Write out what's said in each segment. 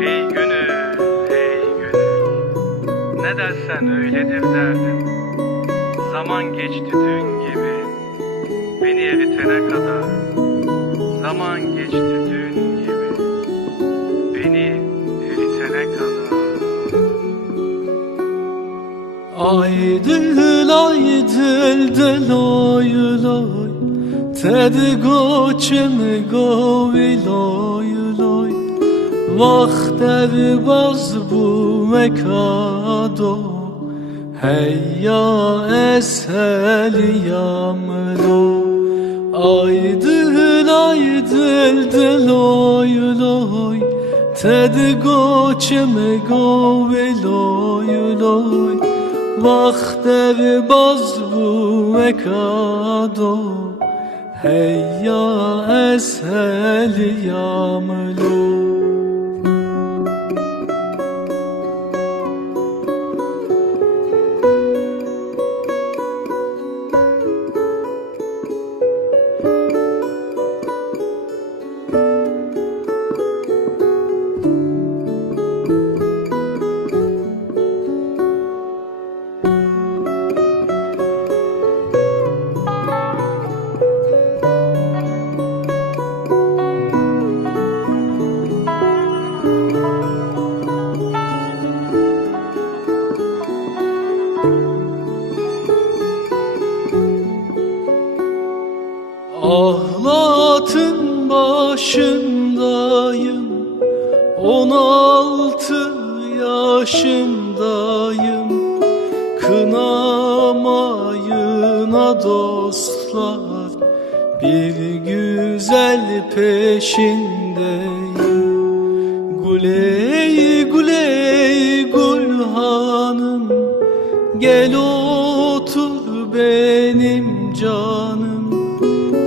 Hey gönül, hey gönül. Ne dersen öyledir derdim. Zaman geçti dün gibi. Beni eritene kadar. Zaman geçti dün gibi. Beni eritene kadar. Aydıl aydıl deloy loy Ted goçem go viloy loy loy Vaxt ev baz bu mekado Heyya esheliyam lo Aydıl aydıl deloy loy Tedi goçem govi loy. Loy Vaxt ev baz bu mekado Heyya esheliyam lo Ahlatın başındayım On altı yaşındayım. Kınamayına dostlar Bir güzel peşindeyim. Guley guley gulhanım Gel otur benim canım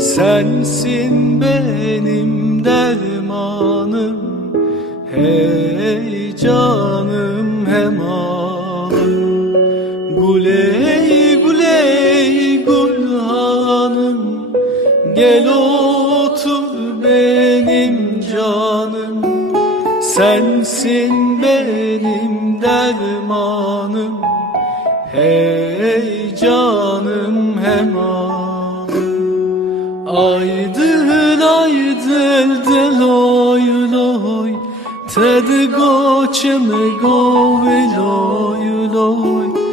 Sensin benim dermanım Hey canım hem ağım Guley guley gulhanım Gel otur benim canım. Sensin benim dermanım Hey canım hem ağım Aydıl aydıl deloy loy. Ted goçem govi loy loy.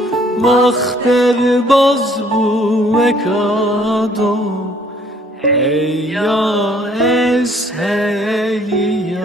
Vaxt ev baz bu mekado Hey ya es hey